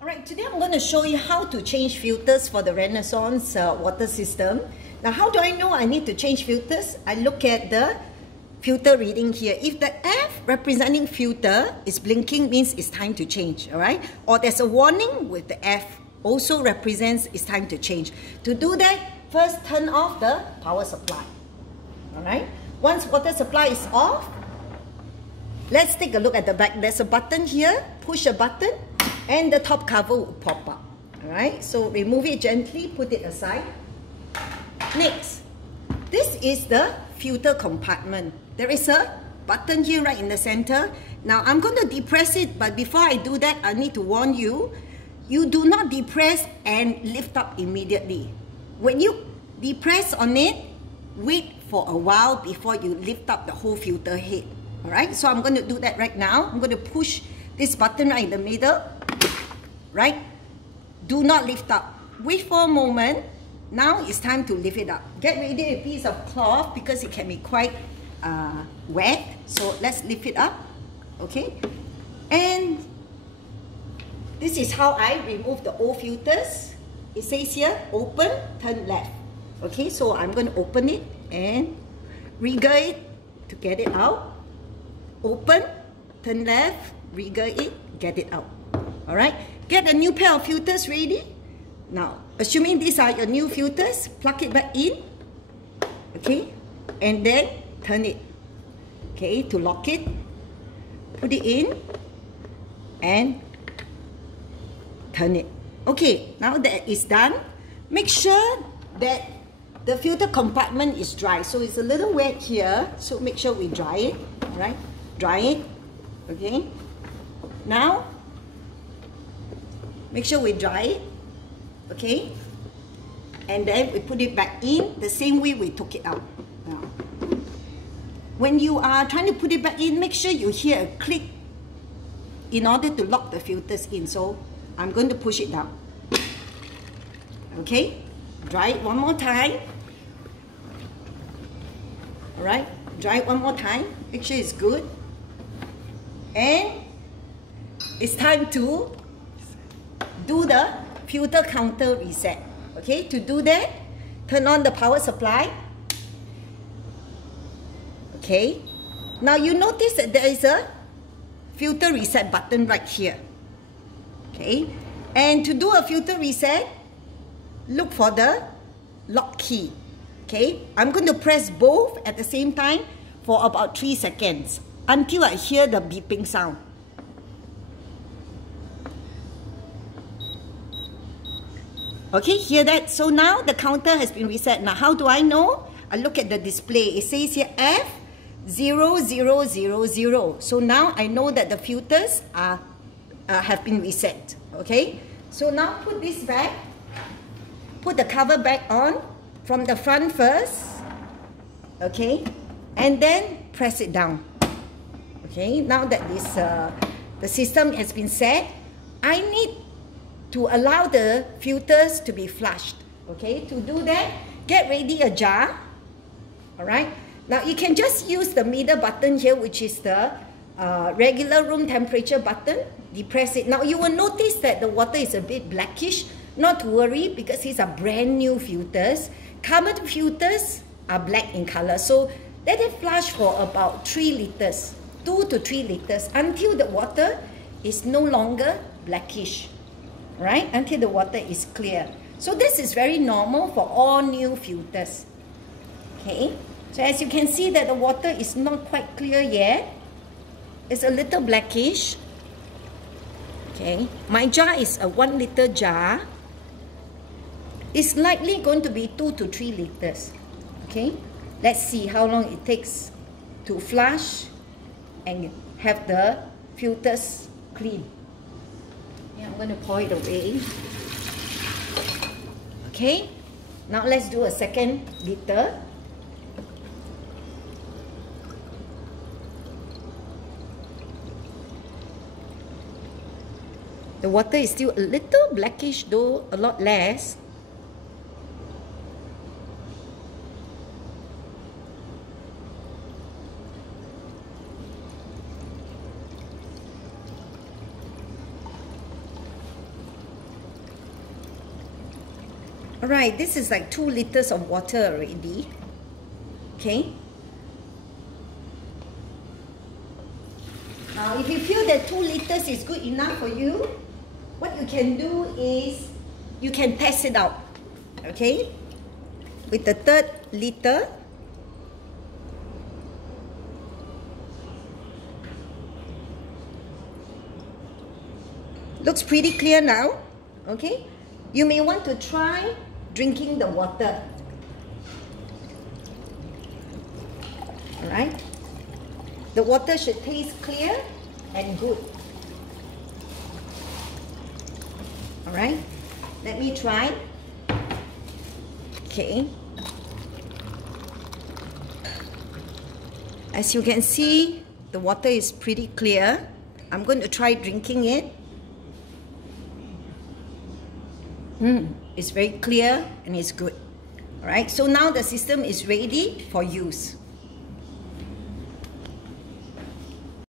Alright, today I'm going to show you how to change filters for the Renaissance water system. Now, how do I know I need to change filters? I look at the filter reading here. If the F representing filter is blinking, means it's time to change, alright? Or there's a warning with the F, also represents it's time to change. To do that, first turn off the power supply, alright? Once water supply is off, let's take a look at the back. There's a button here, push a button, and the top cover will pop up. Alright, so remove it gently, put it aside. Next, this is the filter compartment. There is a button here right in the center. Now I'm going to depress it, but before I do that, I need to warn you, you do not depress and lift up immediately. When you depress on it, wait for a while before you lift up the whole filter head. Alright, so I'm going to do that right now. I'm going to push this button right in the middle. Right? Do not lift up. Wait for a moment. Now it's time to lift it up. Get ready a piece of cloth because it can be quite wet. So let's lift it up. Okay? And this is how I remove the old filters. It says here, open, turn left. Okay, so I'm going to open it and wriggle it to get it out. Open, turn left, wriggle it, get it out. Alright, get a new pair of filters ready. Now, assuming these are your new filters, plug it back in. Okay, and then turn it. Okay, to lock it, put it in and turn it. Okay, now that it's done, make sure that the filter compartment is dry. So it's a little wet here, so make sure we dry it. Alright, dry it. Okay, now make sure we dry it, okay? And then we put it back in the same way we took it out. Now, when you are trying to put it back in, make sure you hear a click in order to lock the filters in. So I'm going to push it down. Okay? Dry it one more time. Alright? Dry it one more time. Make sure it's good. And it's time to do the filter counter reset. Okay, to do that, turn on the power supply. Okay, now you notice that there is a filter reset button right here. Okay, and to do a filter reset, look for the lock key. Okay, I'm going to press both at the same time for about 3 seconds until I hear the beeping sound. Okay, hear that? So now the counter has been reset. Now, how do I know? I look at the display. It says here F0000. So now I know that the filters have been reset. Okay, so now put this back. Put the cover back on from the front first. Okay, and then press it down. Okay, now that this the system has been set, I need to allow the filters to be flushed. Okay, to do that, get ready a jar. Alright, now you can just use the middle button here, which is the regular room temperature button. Depress it. Now you will notice that the water is a bit blackish. Not to worry, because these are brand new filters. Carbon filters are black in color. So let it flush for about 3 liters, 2 to 3 liters, until the water is no longer blackish. Right, until the water is clear. So this is very normal for all new filters. Okay, so as you can see that the water is not quite clear yet. It's a little blackish. Okay, my jar is a 1 liter jar. It's likely going to be 2 to 3 liters. Okay, let's see how long it takes to flush and have the filters clean. I'm going to pour it away. Okay, now let's do a second liter. The water is still a little blackish, though a lot less. Alright, this is like 2 liters of water already. Okay. Now, if you feel that 2 liters is good enough for you, what you can do is you can test it out. Okay. With the 3rd liter. Looks pretty clear now. Okay. You may want to try drinking the water. Alright. The water should taste clear and good. Alright. Let me try. Okay. As you can see, the water is pretty clear. I'm going to try drinking it. It's very clear and it's good. Alright, so now the system is ready for use.